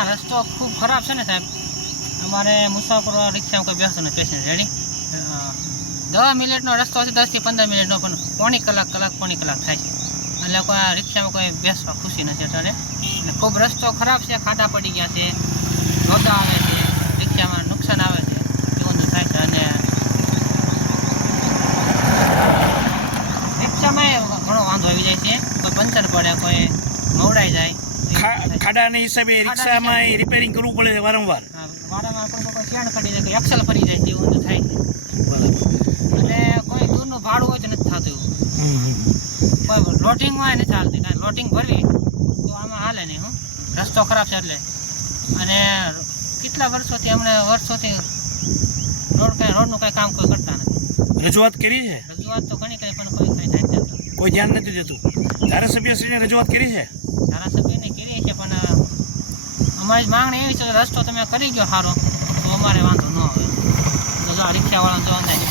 આ રસ્તો ખૂબ ખરાબ છે ને સાહેબ. અમારે મુસાફરો રિક્ષામાં કોઈ બેસતો નથી પેસેન્જર રેડી. 10 મિનિટનો રસ્તો છે, 10 થી 15 મિનિટનો, પણ પોણી કલાક થાય છે. એટલે કોઈ આ રિક્ષામાં કોઈ બેસવા ખુશી નથી અત્યારે. એટલે ખૂબ રસ્તો ખરાબ છે, ખાડા પડી ગયા છે, રોદા આવે છે, રિક્ષામાં નુકસાન આવે છે, એવું બધું થાય છે. અને રિક્ષામાં ઘણો વાંધો આવી જાય છે. કોઈ પંચર પડે, કોઈ મવડાઈ જાય. ખાડાના હિસાબે રિક્ષામાં રિપેરિંગ કરવું પડે વારંવાર. વારંવાર પણ કોઈ ચેન ખડી જાય, કોઈ એક્સલ ફરી જાય છે, એવું બધું થાય છે. બરાબર. અને કોઈ દૂરનું ભાડું હોય તો નથી થતું એવું. કોઈ લોટિંગમાં નથી ચાલતી, કાંઈ લોટિંગ ભરવી તો આમાં હાલે નહીં. રસ્તો ખરાબ છે એટલે. અને કેટલા વર્ષોથી રોડનું કાંઈ કામ કોઈ કરતા નથી. રજૂઆત કરી છે? રજૂઆત તો ઘણી કરી, પણ કોઈ થાય નથી. કોઈ ધ્યાન નથી દેતું. ધારાસભ્યશ્રીને રજૂઆત કરી છે? ધારાસભ્યને કરીએ છીએ, પણ અમારી માંગણી એવી છે કે રસ્તો તમે કરી ગયો સારો તો અમારે વાંધો ન આવે. તો રિક્ષાવાળાને જો